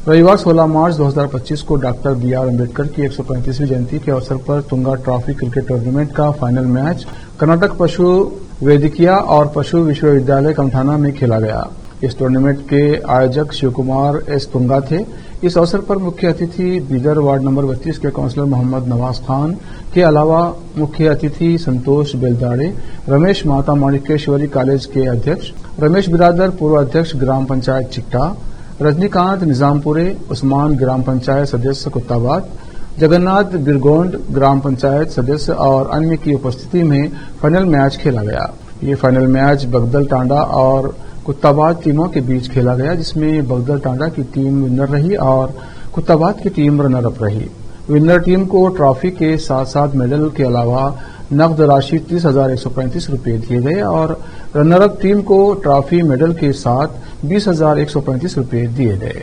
रविवार 16 मार्च 2025 को doctor B R. Ambedkar की 135वीं जयंती के अवसर पर तुंगा ट्रॉफी क्रिकेट टूर्नामेंट का फाइनल मैच कर्नाटक पशु वैद्यकीय और पशु विश्वविद्यालय कमठाना में खेला गया। इस टूर्नामेंट के आयोजक शिवकुमार एस तुंगा थे। इस अवसर पर मुख्य अतिथि बीदर वार्ड नंबर 32 के काउंसलर मोहम्मद नवाज खान के अलावा मुख्य अतिथि संतोष बेलदाड़े, रमेश माता माणिकेश्वरी कॉलेज के अध्यक्ष, रमेश बिरादर पूर्व अध्यक्ष ग्राम पंचायत चिट्टा, रजनीकांत निजामपुरे, उस्मान ग्राम पंचायत सदस्य कुत्ताबाद, जगन्नाथ बिरगोंड ग्राम पंचायत सदस्य और अन्य की उपस्थिति में फाइनल मैच खेला गया। ये फाइनल मैच बगदल टांडा और कुत्ताबाद टीमों के बीच खेला गया, जिसमें बगदल टांडा की टीम विनर रही और कुत्ताबाद की टीम रनर अप रही। विनर टीम को ट्रॉफी के साथ साथ मेडल के अलावा नकद राशि 30,135 रुपये दिए गए और रनर अप टीम को ट्रॉफी मेडल के साथ 20,135 रुपये दिए गए।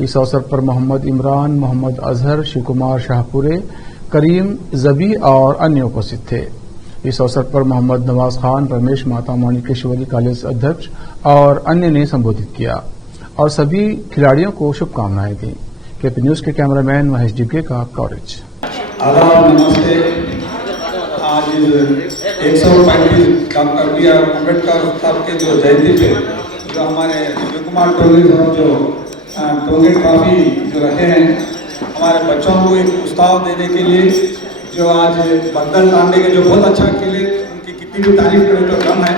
इस अवसर पर मोहम्मद इमरान, मोहम्मद अजहर, शिवकुमार शाहपुरे, करीम जबी और अन्य उपस्थित थे। इस अवसर पर मोहम्मद नवाज खान, रमेश माता माणिकेश्वरी कॉलेज अध्यक्ष और अन्य ने संबोधित किया और सभी खिलाड़ियों को शुभकामनाएं दी। केपी न्यूज के कैमरामैन महेश डिग्गे का कवरेज। आदाब, नमस्ते। आज 135 डॉक्टर बी.आर. अम्बेडकर साहब के जो जयंती पे जो हमारे शिवकुमार टोंगे साहब जो टोंगे ट्रॉफी जो रखे हैं हमारे बच्चों को एक उत्साह देने के लिए, जो आज बगदल टांडे के जो बहुत अच्छा खेले, उनकी कितनी भी तारीफ करें तो कम है।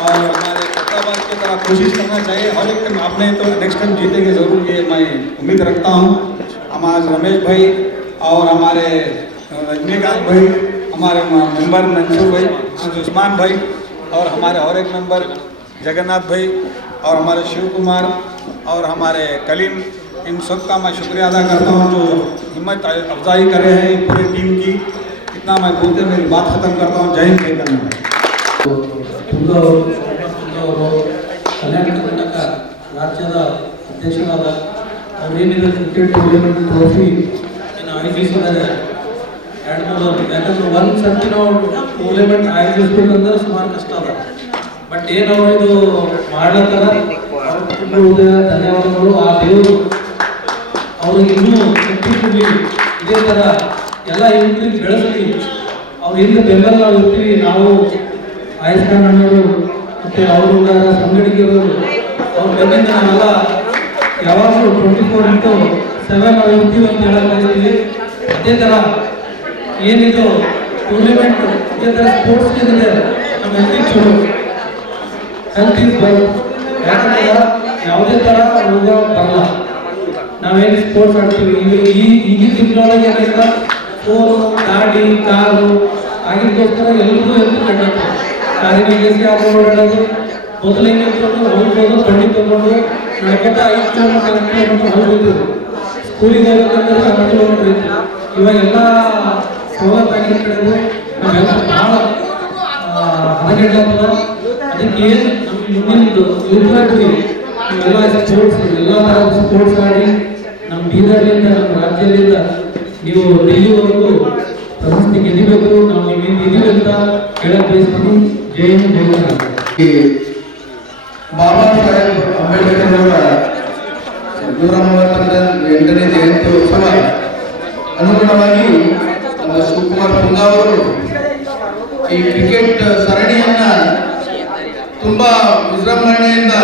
और हमारे कुत्ताबाद की तरह कोशिश करना चाहिए, हर एक टाइम आपने तो नेक्स्ट टाइम जीतेंगे जरूर, ये मैं उम्मीद रखता हूँ। हमारे रमेश भाई और हमारे रजनीकांत भाई, हमारे मेंबर मंसूर भाई, उस्मान भाई और हमारे और एक मेंबर जगन्नाथ भाई और हमारे शिव कुमार और हमारे कलीम, इन सब का मैं शुक्रिया अदा करता हूँ जो हिम्मत अफजाई कर रहे हैं पूरी टीम की। इतना मैं बोलते मेरी बात खत्म करता हूँ। जय हिंद, जय ಕಲ್ಯಾಣ ಕರ್ನಾಟಕ ರಾಜ್ಯದ ಅಧ್ಯಕ್ಷರಾದ ಅವರೇನಿದೆ ಕ್ರಿಕೆಟ್ ಟೂರ್ನಮೆಂಟ್ ಟ್ರೋಫಿ ಆಯೋಜಿಸಿದ್ದಾರೆ 2-3 ಯಾಕಂದ್ರೆ ಒಂದು ಸರ್ತಿ ನಾವು ಟೂರ್ನಮೆಂಟ್ ಆಯೋಜಿಸ್ಬೇಕಂದ್ರೆ ಸುಮಾರು ಕಷ್ಟ ಅದ. ಬಟ್ ಏನು ಇದು ಮಾಡ್ಲತ್ತಾರ, ಧನ್ಯವಾದಗಳು. ಆ ದೇವರು ಅವ್ರಿಗೆ ಇನ್ನೂ ಶಕ್ತಿ ಕೊಡಲಿ, ಇದೇ ಥರ ಎಲ್ಲ ಯುವಕರಿಗೆ ಬೆಳೆಸಲಿ. ಅವ್ರ ಹಿಂದೆ ಬೆಂಬಲ ನಾವು ಇರ್ತೀವಿ. ನಾವು ಆಯುಷ್ಮಾನ್ ಅಣ್ಣವರು ಮತ್ತು ಅವರು ಸಂಗಡಿಗರು ಅವ್ರ ಬೆನ್ನಿಂದ ನಾವೆಲ್ಲ ಯಾವಾಗಲೂ 24/7 ನಾವು ಇರ್ತೀವಿ ಅಂತ ಹೇಳಕ್ಕಾಗ್ತೀವಿ. ಅದೇ ಥರ ಏನಿದು ಟೂರ್ನಮೆಂಟ್, ಇದೇ ಥರ ಸ್ಪೋರ್ಟ್ಸ್ ಏನಿದೆ ನಮ್ಮ ಹೆಲ್ತಿಗೆ ಚಲೋ, ಹೆಲ್ತ್ ಈಸ್ ವೆಲ್ತ್. ಯಾಕಂದ್ರೆ ಯಾವುದೇ ಥರ ರೋಗ ಬರಲ್ಲ ನಾವೇನು ಸ್ಪೋರ್ಟ್ಸ್ ಆಡ್ತೀವಿ. ಈಗಿನ ದಿನದೊಳಗೆ ಏನಿಲ್ಲ, ಫೋನು, ಗಾಡಿ, ಕಾರು ಆಗಿದ್ದೋಸ್ಕರ ಎಲ್ಲರಿಗೂ ಹೆಲ್ತ್ ಕೆಟ್ಟದ್ದು. ಕಾರಿನ ಎಸಿ ಹಾಕೊಂಡು ಓಡಾಡೋದು, ಮೊದಲು ಹೆಂಗೆ ಹೋಗ್ಬೋದು, ಬಂಡಿ ತಗೊಂಡು ನಡ್ಕೊತ 5 ಕಿಲೋಮೀಟರ್ ಹೋಗ್ಬೋದು. ಸ್ಕೂಲಿಗೆ ಹೋಗ್ಬೇಕಂದ್ರೆ 10 ಕಿಲೋಮೀಟರ್ ಇತ್ತು. ಇವಾಗೆಲ್ಲ ಸವಲತ್ತು ಆಗಿದ್ದ ಕಡೆ ನಾವೆಲ್ಲ ಭಾಳ ಹದಗೆಡ್ಲತ್ತದ. ಅದಕ್ಕೆ ಏನು ನಮ್ಮ ಮುಂದಿನ ಯುವಕರಿಗೆ ನೀವೆಲ್ಲ ಸ್ಪೋರ್ಟ್ಸ್, ಎಲ್ಲ ಥರದ ಸ್ಪೋರ್ಟ್ಸ್ ಆಡಿ ನಮ್ಮ ಬೀದರ್ಲಿಂದ, ನಮ್ಮ ರಾಜ್ಯದಿಂದ ನೀವು ಡೆಲ್ಲಿವರೆಗೂ ಪ್ರಶಸ್ತಿ ಗೆಲ್ಲಬೇಕು. ನಾವು ನಿಮ್ಮಿಂದ ಇದೀವಿ ಅಂತ ಹೇಳಕ್ ಬಯಸ್ತೀನಿ. ಜೈ ಹಿಂದ್, ಜೈ ಕರ್ನಾಟಕ. ಬಾಬಾ ಸಾಹೇಬ್ ಅಂಬೇಡ್ಕರ್ ಅವರ 138ನೇ ಜಯಂತಿ ಉತ್ಸವ ಅನುಗುಣವಾಗಿ ನಮ್ಮ ಶಿವಕುಮಾರ್ ತುಂಗಾ ಅವರು ಈ ಕ್ರಿಕೆಟ್ ಸರಣಿಯನ್ನ ತುಂಬಾ ವಿಜೃಂಭಣೆಯಿಂದ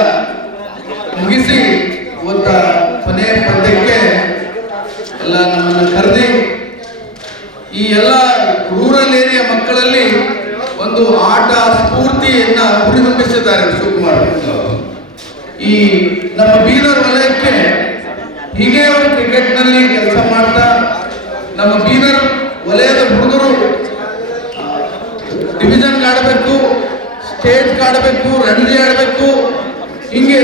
ಮುಗಿಸಿ ಕೊನೆಯ ಪಂದ್ಯಕ್ಕೆ ಎಲ್ಲ ನಮ್ಮನ್ನು ಕರೆದಿ ಈ ಎಲ್ಲ ರೂರಲ್ ಏರಿಯಾ ಮಕ್ಕಳಲ್ಲಿ ಒಂದು ಆಟ ಸ್ಫೂರ್ತಿಯನ್ನ ಹುರಿದುಂಬಿಸಿದ್ದಾರೆ ಶಿವಕುಮಾರ್. ಈ ನಮ್ಮ ಬೀದರ್ ವಲಯಕ್ಕೆ ಹೀಗೆ ಅವರು ಕ್ರಿಕೆಟ್ ನಲ್ಲಿ ಕೆಲಸ ಮಾಡ್ತಾ ನಮ್ಮ ಬೀದರ್ ವಲಯದ ಹುಡುಗರು ಡಿವಿಷನ್ ಆಡಬೇಕು, ಸ್ಟೇಟ್ ಆಡಬೇಕು, ರಣಜಿ ಆಡಬೇಕು, ಹಿಂಗೆ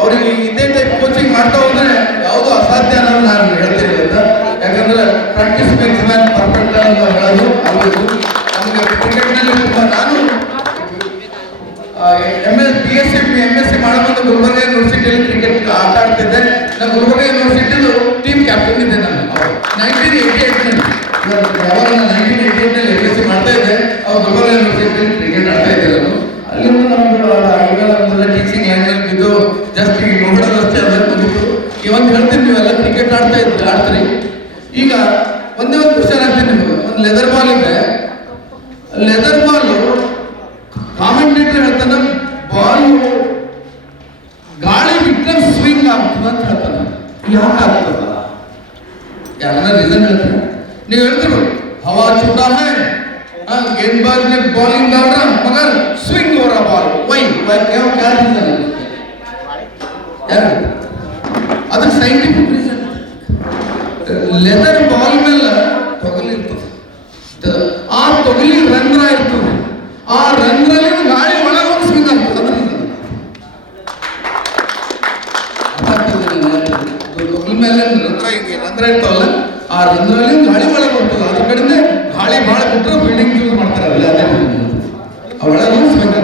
ಅವರಿಗೆ ಇದೇ ಟೈಪ್ ಕೋಚಿಂಗ್ ಮಾಡ್ತಾ ಹೋದ್ರೆ ಯಾವುದು ಅಸಾಧ್ಯ ಅನ್ನೋದು ನಾನು ಹೇಳ್ತೀನಿ ಅಂತ. ಯಾಕಂದ್ರೆ ಪ್ರಾಕ್ಟೀಸ್ ಮೇಕ್ಸ್ ಮ್ಯಾನ್ ಪರ್ಫೆಕ್ಟ್ ಅಂತ ಹೇಳೋದು ಆಗಬೇಕು. ನಮಗೆ ಕ್ರಿಕೆಟ್ನಲ್ಲಿ ತುಂಬ, ನಾನು BSc MSc ಮಾಡಬಂದು ಗುಲ್ಬರ್ಗ ಯೂನಿವರ್ಸಿಟಿಯಲ್ಲಿ ಕ್ರಿಕೆಟ್ ಆಟ ಆಡ್ತಿದ್ದೆ. ನಾನು ಗುಲ್ಬರ್ಗ ಯೂನಿವರ್ಸಿಟಿದು ಟೀಮ್ ಕ್ಯಾಪ್ಟನ್ ಇದ್ದೆ. ನಾನು 1988 ಯಾವಾಗ 1988 MSc ಮಾಡ್ತಾ ಇದ್ದೆ, ಅವಾಗ ಗುಲ್ಬರ್ಗ ಯೂನಿವರ್ಸಿಟಿಯಲ್ಲಿ ಕ್ರಿಕೆಟ್ ಆಡ್ತಾ ಇದ್ದೆ ನಾನು. ಅಲ್ಲಿಂದ ನಮ್ಗೆ ಟೀಚಿಂಗ್ ಲೈನ್ ಬಿದ್ದು ಜಸ್ಟ್ ಈಗ ನೋಡೋದು ಅಷ್ಟೇ ಅದ ಮುಗಿತು. ಒಂದು ಹೇಳ್ತೀನಿ, ನೀವೆಲ್ಲ ಕ್ರಿಕೆಟ್ ಆಡ್ತೀರಿ. ಈಗ ಒಂದೇ ಒಂದು ಕ್ವಶನ್ ಆಗ್ತೀನಿ ನಿಮ್ಗೆ. ಒಂದು ಲೆದರ್ ಬಾಲ್ ಇದೆ, ಲೆದರ್ ಬಾಲ್ ಕಾಮೆಂಟೇಟರ್ ಹೇಳ್ತಾನೆ ಬಾಲ್ ಗಾಳಿ ಬಿಟ್ಟರೆ ಸ್ವಿಂಗ್ ಆಗ್ತದ ಅಂತ ಹೇಳ್ತಾನೆ. ಯಾಕೆ ಆಗ್ತದ? ಯಾರನ್ನ ರೀಸನ್ ಹೇಳ್ತಾರೆ? ನೀವು ಹೇಳ್ತೀರ हवा छूटा है, गेंदबाज ने बॉलिंग डाला मगर स्विंग हो रहा बॉल, वही क्या क्या रीजन है? यार ಅದು ಸೈಂಟಿಫಿಕ್ ರೀಸನ್. ಲೆದರ್ ಬಾಲ್ ಮೇಲೆ ತೊಗಲಿ ಇರ್ತದೆ, ಆ ತೊಗಲಿ ರಂಧ್ರ ಇರ್ತದೆ, ಆ ರಂಧ್ರಲ್ಲಿ ಗಾಳಿ ಒಳಗೆ ಸ್ವಿಂಗ್ ಆಗ್ತದೆ. ತೊಗಲಿ ಮೇಲೆ ರಂಧ್ರ ಇರ್ತಾವಲ್ಲ, ಆ ರಂಧ್ರಲ್ಲಿ ಗಾಳಿ ಒಳಗೆ ಬರ್ತದೆ. ಅದ್ರ ಕಡೆಯಿಂದ ಗಾಳಿ ಭಾಳ ಬಿಟ್ಟರೆ ಬಿಲ್ಡಿಂಗ್ ಯೂಸ್ ಮಾಡ್ತಾರೆ, ಅದೇ ಒಳಗೂ ಸ್ವಿಂಗ್